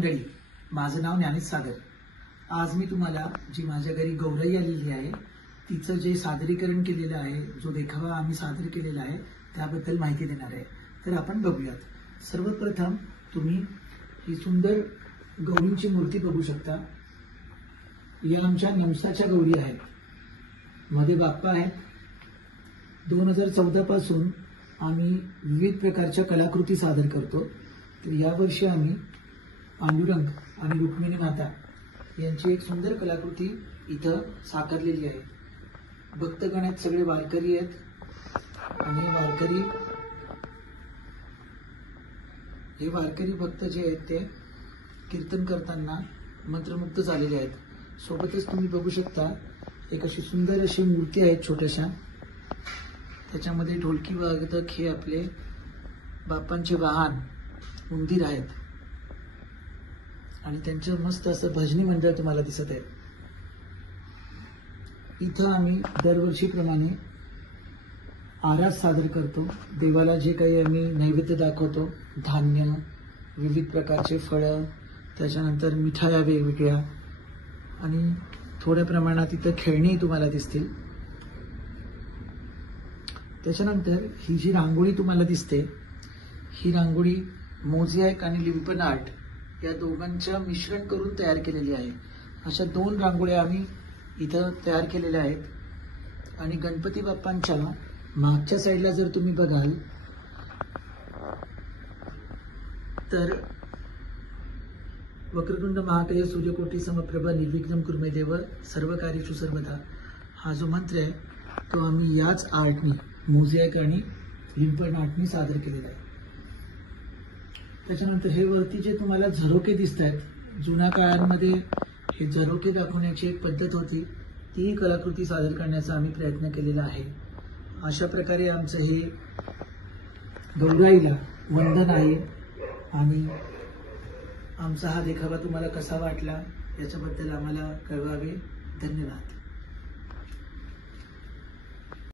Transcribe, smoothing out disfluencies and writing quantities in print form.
मंडळी, माझं नाव ज्ञानेश सागर। आज मी तुम्हाला जी माझ्या घरी गौराई आलेली आहे तिचं जे सादरीकरण केलेलं आहे, जो देखावा आम्ही सादर केलेला आहे त्याबद्दल माहिती देणार आहे। तर आपण बघूयात। सर्वप्रथम तुम्ही ही सुंदर गौरींची मूर्ती बघू शकता। या आमच्या नवसाच्या गौरी आहेत, मध्ये बाप्पा आहेत। 2014 पासून आम्ही विविध प्रकारच्या कलाकृती सादर करतो। तर यावर्षी आम्ही पांडुरंग आणि रुक्मिणी माता यांची एक सुंदर कलाकृती इथं साकारलेली आहे। भक्तगणात सगळे वारकरी आहेत आणि वारकरी भक्त जे आहेत ते कीर्तन करताना मंत्रमुग्ध झालेले आहेत। सोबतच तुम्ही बघू शकता एक अशी सुंदर अशी मूर्ती आहे छोट्याशा, त्याच्यामध्ये ढोलकी वादक हे आपले बाप्पांचे वाहन उंदीर आहेत आणि त्यांचं मस्त असं भजनी मंडळ तुम्हाला दिसत आहे। इथं आम्ही दरवर्षीप्रमाणे आरास सादर करतो। देवाला जे काही आम्ही नैवेद्य दाखवतो, धान्य, विविध प्रकारचे फळं, त्याच्यानंतर मिठाया वेगवेगळ्या आणि थोड्या प्रमाणात इथं खेळणी तुम्हाला दिसतील। त्याच्यानंतर ही जी रांगोळी तुम्हाला दिसते, ही रांगोळी मोझॅक आणि लिंपन आर्ट या दोघांचं मिश्रण करून तयार केलेली आहे। अशा 2 रांगोळ्या आम्ही इथं तयार केलेल्या आहेत। आणि गणपती बाप्पांच्या मागच्या साईडला जर तुम्ही बघाल तर वक्रतुंड महाकाय सूर्यकोटी समप्रभ निर्विघ्नं कुरु मे देव सर्व कार्येषु सर्वदा हा जो मंत्र आहे तो आम्ही याच आर्टनी, मोझॅक आणि लिंपन आर्टनी सादर केलेला आहे। त्याच्यानंतर हे वरती जे तुम्हाला झरोके दिसत आहेत, जुन्या काळांमध्ये हे झरोके दाखवण्याची एक पद्धत होती, ती कलाकृती सादर करण्याचा आम्ही प्रयत्न केलेला आहे। अशा प्रकारे आमचं हे गौराईला वंदन आहे। आणि आमचा हा देखावा तुम्हाला कसा वाटला याच्याबद्दल आम्हाला कळवावे। धन्यवाद।